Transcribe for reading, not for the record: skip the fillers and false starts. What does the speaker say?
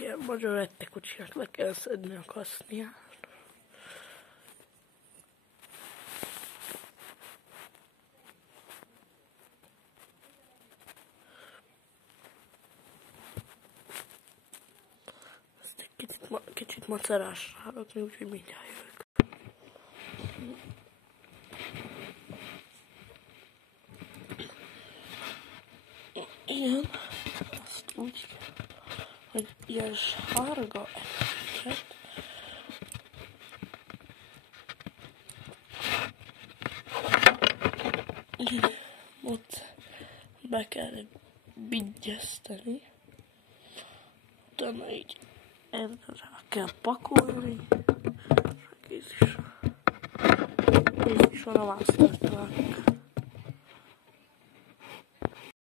Ilyen magyar ettekocsinak le kell szedni a kaszniát. Ezt egy kicsit macerásra rakni, úgyhogy mindjárt jövök. Igen, azt úgy, hogy ilyen sárga eteket ott be kell vigyeszteni, utána így erre rá kell pakolni, és kész is van a vásztartónk.